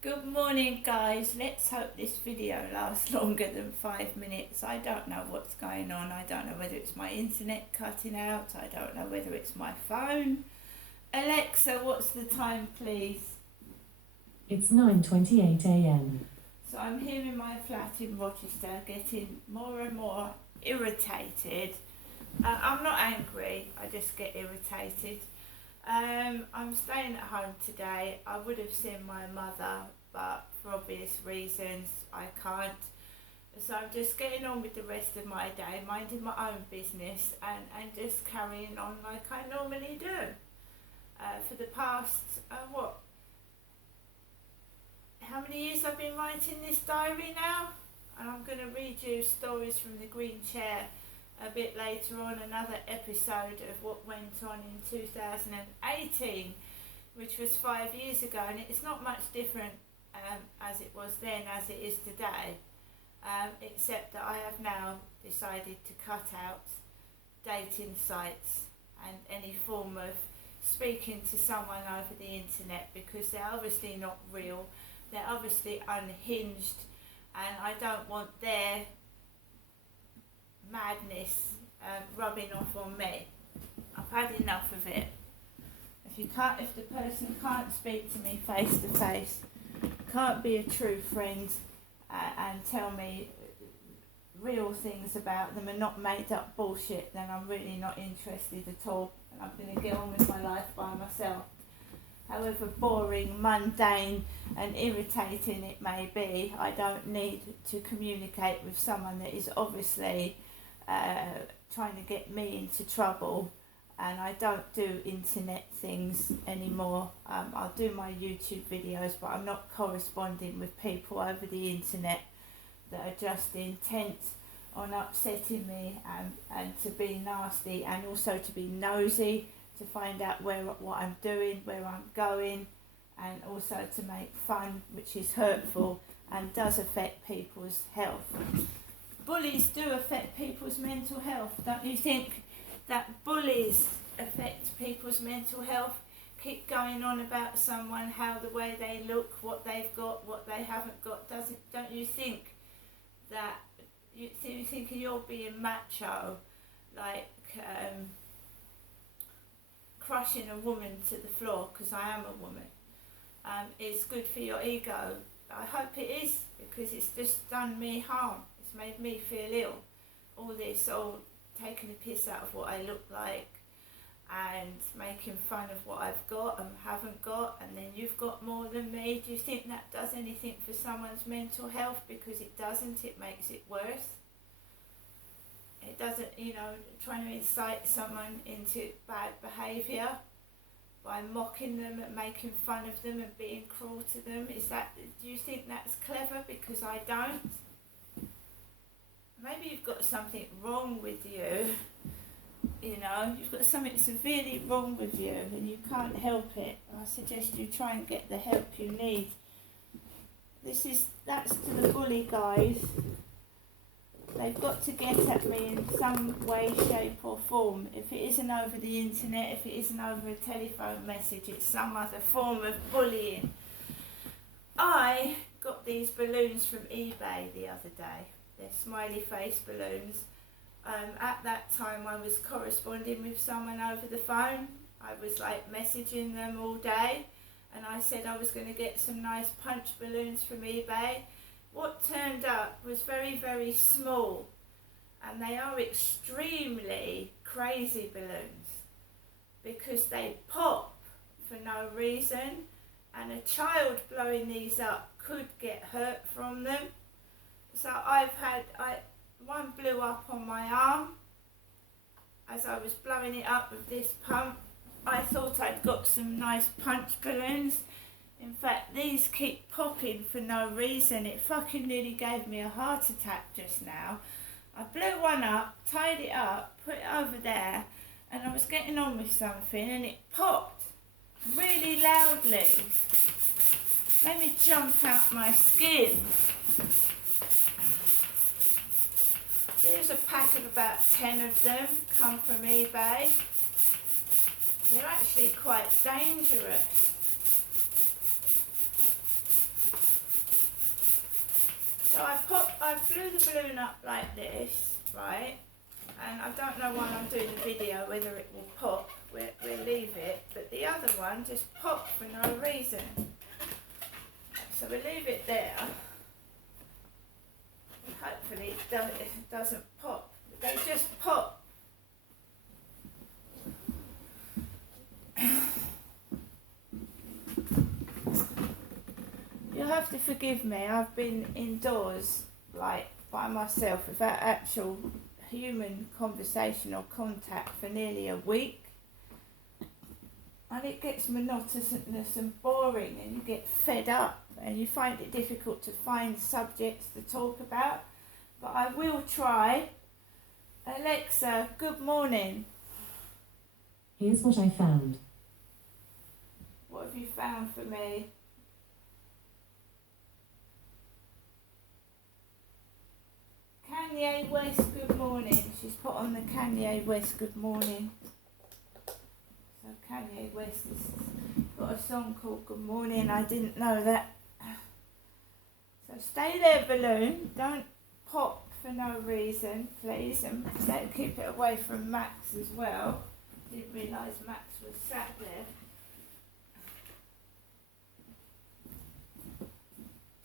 Good morning guys, let's hope this video lasts longer than 5 minutes. I don't know what's going on. I don't know whether it's my internet cutting out. I don't know whether it's my phone. Alexa, what's the time please? It's 9:28 a.m. So I'm here in my flat in Rochester getting more and more irritated. I'm not angry, I just get irritated. I'm staying at home today. I would have seen my mother, but for obvious reasons I can't. So I'm just getting on with the rest of my day, minding my own business and just carrying on like I normally do. For the past, how many years I've been writing this diary now? And I'm going to read you stories from the Green Chair a bit later on, another episode of what went on in 2018, which was 5 years ago, and it's not much different as it was then as it is today, except that I have now decided to cut out dating sites and any form of speaking to someone over the internet, because they're obviously not real, they're obviously unhinged, and I don't want their madness rubbing off on me. I've had enough of it. If the person can't speak to me face to face, can't be a true friend, and tell me real things about them and not made up bullshit, then I'm really not interested at all, and I'm going to get on with my life by myself. However boring, mundane and irritating it may be, I don't need to communicate with someone that is obviously trying to get me into trouble. And I don't do internet things anymore. I'll do my YouTube videos, but I'm not corresponding with people over the internet that are just intent on upsetting me and to be nasty, and also to be nosy, to find out what I'm doing, where I'm going, and also to make fun, which is hurtful and does affect people's health. Bullies do affect people's mental health. Don't you think that bullies affect people's mental health? Keep going on about someone, how the way they look, what they've got, what they haven't got. Don't you think that you think you're being macho, like crushing a woman to the floor, because I am a woman, is good for your ego? I hope it is, because it's just done me harm. It's made me feel ill. All this, taking the piss out of what I look like and making fun of what I've got and haven't got, and then you've got more than me. Do you think that does anything for someone's mental health? Because it doesn't. It makes it worse. It doesn't, trying to incite someone into bad behaviour by mocking them and making fun of them and being cruel to them. Do you think that's clever? Because I don't. Maybe you've got something wrong with you, you've got something severely wrong with you and you can't help it. I suggest you try and get the help you need. That's to the bully guys. They've got to get at me in some way, shape or form. If it isn't over the internet, if it isn't over a telephone message, it's some other form of bullying. I got these balloons from eBay the other day. They're smiley face balloons. At that time I was corresponding with someone over the phone. I was messaging them all day, and I said I was going to get some nice punch balloons from eBay. What turned up was very, very small, and they are extremely crazy balloons because they pop for no reason, and a child blowing these up could get hurt from them. So one blew up on my arm as I was blowing it up with this pump. I thought I'd got some nice punch balloons. In fact, these keep popping for no reason. It fucking nearly gave me a heart attack just now. I blew one up, tied it up, put it over there, and I was getting on with something and it popped really loudly. Made me jump out my skin. Here's a pack of about 10 of them, come from eBay. They're actually quite dangerous. the balloon up like this, right? And I don't know while I'm doing the video whether it will pop. We'll leave it. But the other one just popped for no reason. So we'll leave it there. And hopefully it doesn't pop. They just pop. You'll have to forgive me. I've been indoors, like, by myself without actual human conversation or contact for nearly a week. And it gets monotonous and boring, and you get fed up, and you find it difficult to find subjects to talk about. But I will try. Alexa, good morning. Here's what I found. What have you found for me? Kanye West, good morning. She's put on the Kanye West, good morning. So Kanye West has got a song called Good Morning. I didn't know that. So stay there, balloon. Don't pop for no reason, please. And keep it away from Max as well. Didn't realise Max was sat there.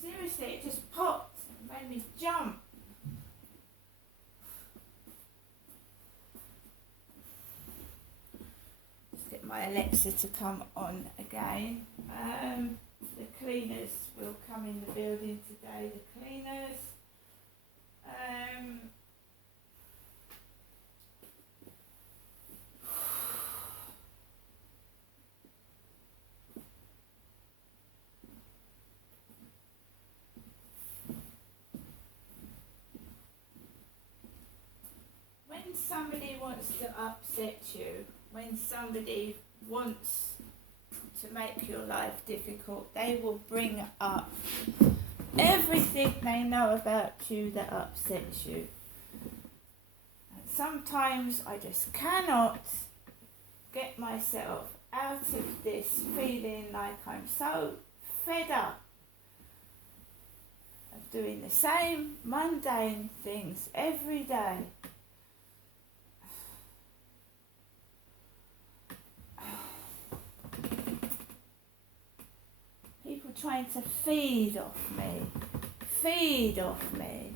Seriously, it just popped and made me jump. Let's get my Alexa to come on again. The cleaners will come in the building today. The cleaners. When somebody wants to upset you, when somebody wants to make your life difficult, they will bring up everything they know about you that upsets you. And sometimes I just cannot get myself out of this feeling like I'm so fed up of doing the same mundane things every day. People trying to feed off me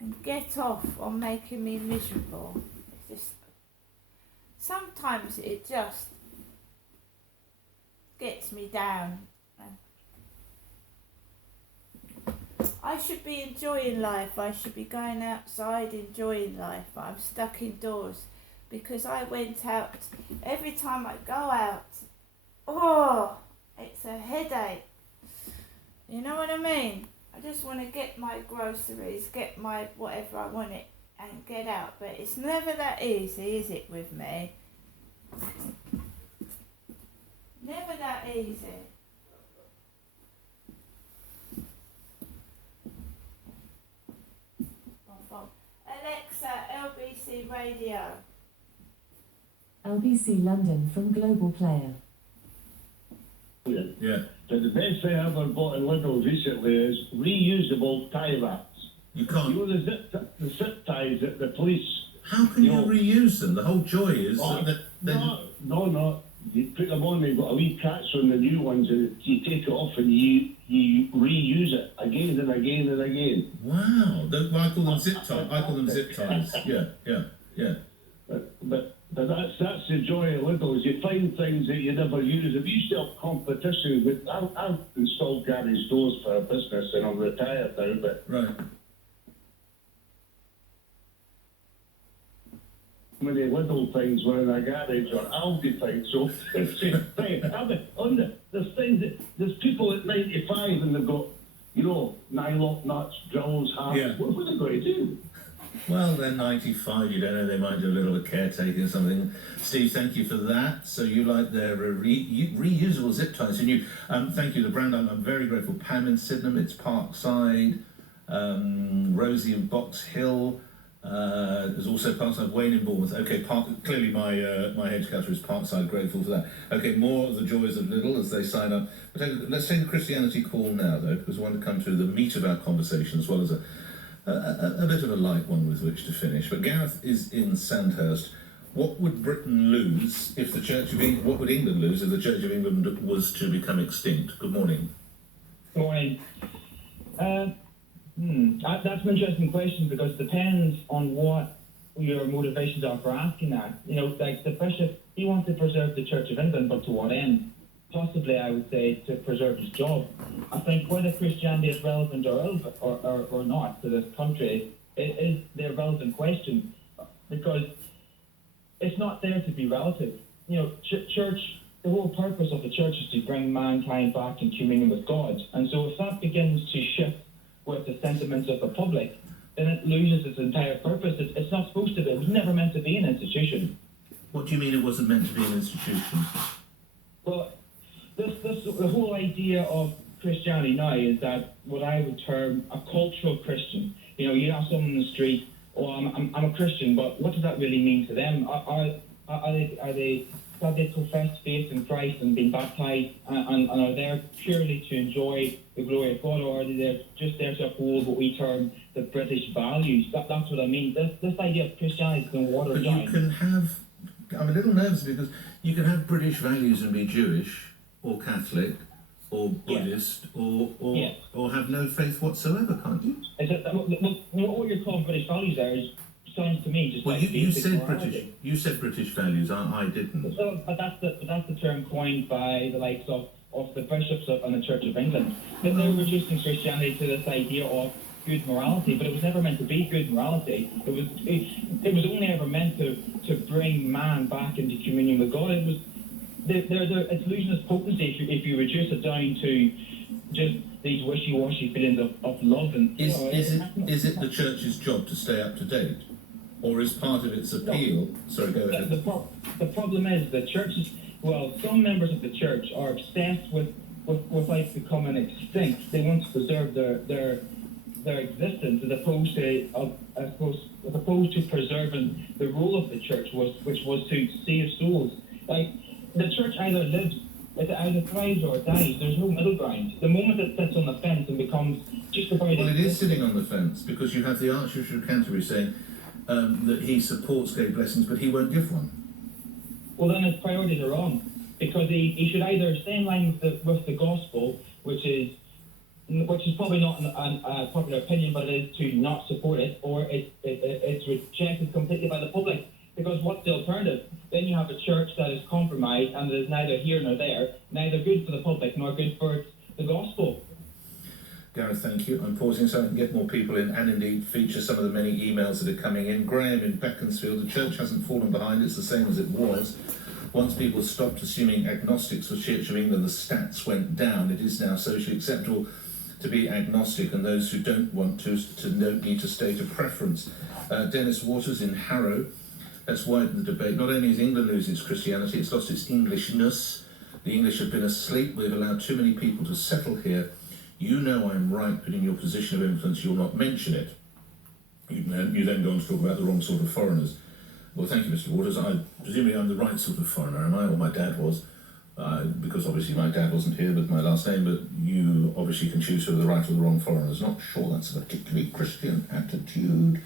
and get off on making me miserable. It's just, sometimes it just gets me down. I should be enjoying life. I should be going outside enjoying life, but I'm stuck indoors because I went out. Every time I go out, oh, it's a headache. You know what I mean? I just want to get my groceries, get my whatever I want it, and get out. But it's never that easy, is it, with me? Never that easy. Alexa, LBC Radio. LBC London from Global Player. Yeah. But the best thing I ever bought in Lidl recently is reusable tie wraps. You can't. You know the zip ties that the police. How can you reuse them? The whole joy is that No. You put them on, they've got a wee catch on the new ones, and you take it off and you reuse it again and again and again. Wow. I call them zip ties. I call them zip ties. Yeah. But that's the joy of Lidl, is you find things that you never use. If you still have competition, with I've installed garage doors for a business and I'm retired now, but right. Many Lidl things were in a garage or Aldi things, so it's the thing. There's things that there's people at 95 and they've got, nylock nuts, drills, hammers. Yeah. What are they going to do? Well, they're 95, you don't know, they might do a little bit of caretaking or something. Steve, thank you for that. So you like their reusable zip ties. And you, thank you, the brand, I'm very grateful. Pam in Sydenham, it's Parkside, Rosie in Box Hill, There's also Parkside Wayne in Bournemouth. Okay, clearly my hedge cutter is Parkside, grateful for that. Okay, more of the joys of Lidl as they sign up. But let's take a Christianity call now, though, because we want to come to the meat of our conversation as well as a bit of a light one with which to finish. But Gareth is in Sandhurst. What would Britain lose if the Church of England? What would England lose if the Church of England was to become extinct? Good morning. Good morning. That's an interesting question because it depends on what your motivations are for asking that. You know, like the bishop, he wants to preserve the Church of England, but to what end? Possibly, I would say, to preserve his job. I think whether Christianity is relevant or not to this country is the relevant question, because it's not there to be relative. You know, church. The whole purpose of the church is to bring mankind back in communion with God, and so if that begins to shift with the sentiments of the public, then it loses its entire purpose. It's not supposed to be. It was never meant to be an institution. What do you mean it wasn't meant to be an institution? Well, the whole idea of Christianity now is that what I would term a cultural Christian. You know, you ask someone in the street, "Oh, I'm a Christian," but what does that really mean to them? Have they professed faith in Christ and been baptized and are there purely to enjoy the glory of God, or are they just there to uphold what we term the British values? That's what I mean. This idea of Christianity has been watered down. But you can have, I'm a little nervous because you can have British values and be Jewish or Catholic or Buddhist or have no faith whatsoever, can't you? What you're calling British values there sounds to me just well, like you said morality. British. You said British values. I didn't. But that's the term coined by the likes of the bishops and the Church of England. That they're reducing Christianity to this idea of good morality, but it was never meant to be good morality. It was only ever meant to bring man back into communion with God. It was it's losing its potency if you reduce it down to just these wishy-washy feelings of love and. Is it the church's job to stay up to date? Or is part of its appeal? No. Sorry, go ahead. The problem is the churches. Well, some members of the church are obsessed with life becoming extinct. They want to preserve their existence, as opposed to preserving the role of the church, which was to save souls. Like the church either lives, it either thrives or it dies. There's no middle ground. The moment it sits on the fence and becomes just about. Well, it is sitting on the fence because you have the Archbishop of Canterbury saying. That he supports gay blessings, but he won't give one. Well, then his priorities are wrong, because he should either stay in line with the gospel, which is probably not a popular opinion, but it is to not support it, or it's rejected completely by the public. Because what's the alternative? Then you have a church that is compromised and is neither here nor there, neither good for the public nor good for the gospel. Gareth, thank you. I'm pausing so I can get more people in and indeed feature some of the many emails that are coming in. Graham in Beaconsfield, the church hasn't fallen behind, it's the same as it was. Once people stopped assuming agnostics were Church of England, the stats went down. It is now socially acceptable to be agnostic, and those who don't want to don't need to state a preference. Dennis Waters in Harrow, let's widen the debate. Not only has England losing its Christianity, it's lost its Englishness. The English have been asleep. We've allowed too many people to settle here. You know I'm right, but in your position of influence, you'll not mention it. You then go on to talk about the wrong sort of foreigners. Well, thank you, Mr. Waters. Presumably I'm the right sort of foreigner, am I? Or my dad was. Because obviously my dad wasn't here with my last name, but you obviously can choose who are the right or the wrong foreigners. Not sure that's a particularly Christian attitude.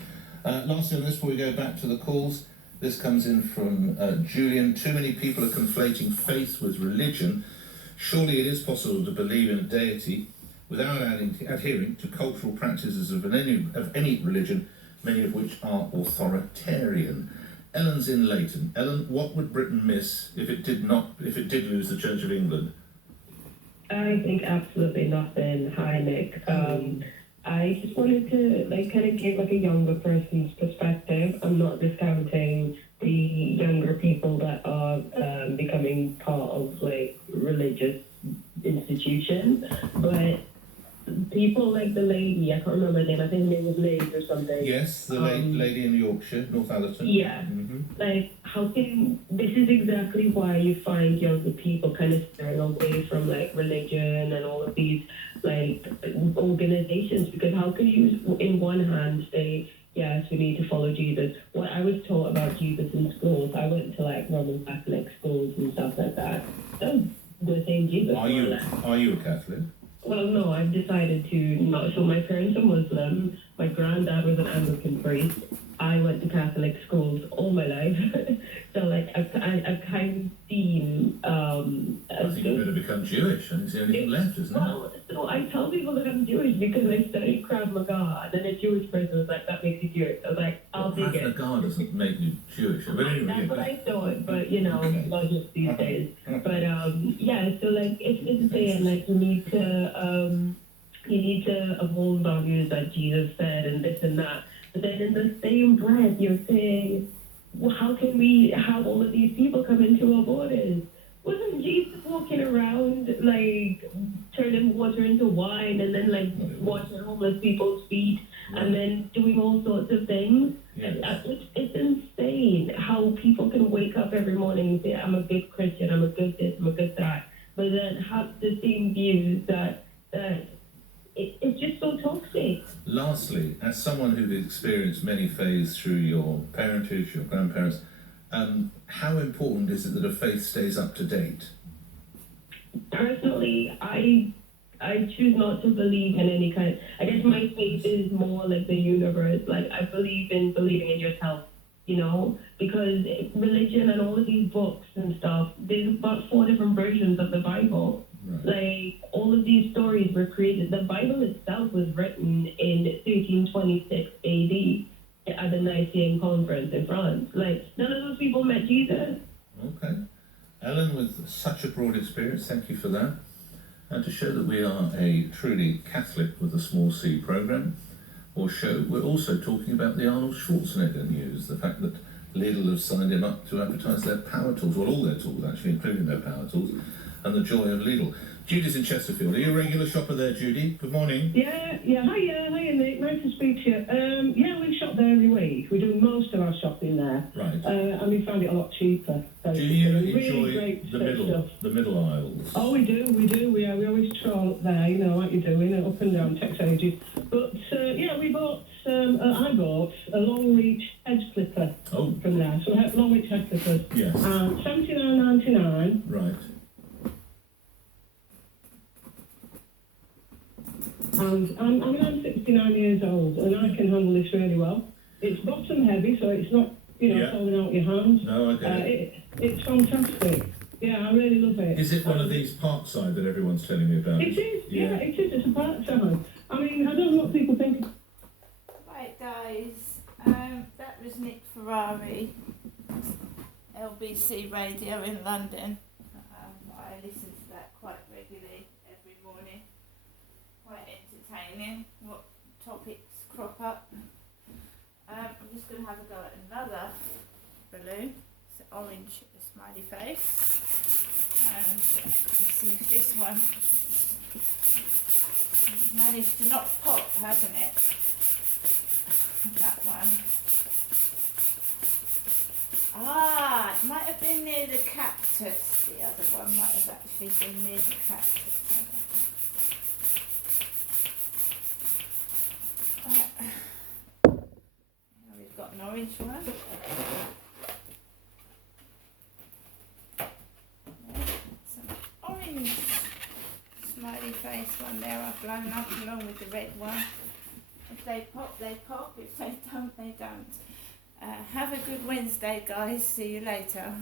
Lastly on this, before we go back to the calls, this comes in from Julian. Too many people are conflating faith with religion. Surely it is possible to believe in a deity without adhering to cultural practices of any religion, many of which are authoritarian. Ellen's in Leighton. Ellen, what would Britain miss if it did lose the Church of England? I think absolutely nothing. Hi, Nick. I just wanted to kind of give a younger person's perspective. I'm not discounting the younger people that are becoming part of religious institutions, but people like the lady, I can't remember her name, I think her name was Liz or something. Yes, the lady in Yorkshire, Northallerton. Yeah. Mm-hmm. How can, this is exactly why you find younger people kind of steering away from religion and all of these organizations, because how can you in one hand say, yeah, yes, we need to follow Jesus. What I was taught about Jesus in schools, I went to like Roman Catholic schools and stuff like that. That was the same Jesus. Are you a Catholic? Well, no, I've decided to not. So my parents are Muslim. My granddad was an Anglican priest. I went to Catholic schools all my life. So like I've kind of seen. I think you better become Jewish, and it's the only thing left, isn't it? Well, so I tell people that I'm Jewish because I studied Krav Maga, and then a Jewish person was like, "That makes you Jewish." I was like, "I'll take Krav it." Maga doesn't make you Jewish, but anyway. That's what I thought, but Okay. logic these days. But yeah, so like it's saying like you need to uphold values that Jesus said and this and that. But then in the same breath, you're saying, well, how can we have all of these people come into our borders? Wasn't Jesus walking around like turning water into wine and then like washing homeless people's feet and then doing all sorts of things? Yes. It's insane how people can wake up every morning and say, I'm a good Christian, I'm a good this, I'm a good that, but then have the same views that it's just so toxic. Lastly, as someone who's experienced many faiths through your parentage, your grandparents, how important is it that a faith stays up to date? Personally, I choose not to believe in any kind. I guess my faith is more like the universe. Like I believe in believing in yourself, because religion and all of these books and stuff, there's about 4 different versions of the Bible. Right. Like all of these stories were created. The Bible itself was written in 1326 AD at the Nicene Conference in France. Like none of those people met Jesus. Okay. Ellen, with such a broad experience, thank you for that. And to show that we are a truly Catholic with a small c programme, we're also talking about the Arnold Schwarzenegger news, the fact that Lidl have signed him up to advertise their power tools, well all their tools actually, including their power tools, and the joy of Lidl. Judy's in Chesterfield. Are you a regular shopper there, Judy? Good morning. Yeah. Hiya, Nick. Nice to speak to you. Yeah, we shop there every week. We do most of our shopping there. Right. And we find it a lot cheaper. Do you Really enjoy great the middle aisles? Oh, we do. We always troll up there, like you do, up and down Tex Ages. But yeah, we bought. I bought a long reach edge clipper from there. So we have long reach edge clippers. Yes. $79.99. Right. And I'm 69 years old, and I can handle this really well. It's bottom heavy, so it's not, falling out your hands. No, I get it. It's fantastic. Yeah, I really love it. Is it one of these Parkside that everyone's telling me about? It is, yeah, it is. It's a Parkside. I mean, I don't know what people think. Right, guys, that was Nick Ferrari, LBC Radio in London. I listen to that quite regularly every morning. Quite entertaining what topics crop up. I'm just going to have a go at another balloon. It's an orange smiley face. And let's see if this one managed to not pop, hasn't it? That one. It might have been near the cactus. The other one might have actually been near the cactus. Now we've got an orange one. Some orange smiley face one there I've blown up along with the red one. If they pop, they pop. If they don't, they don't. Have a good Wednesday, guys. See you later.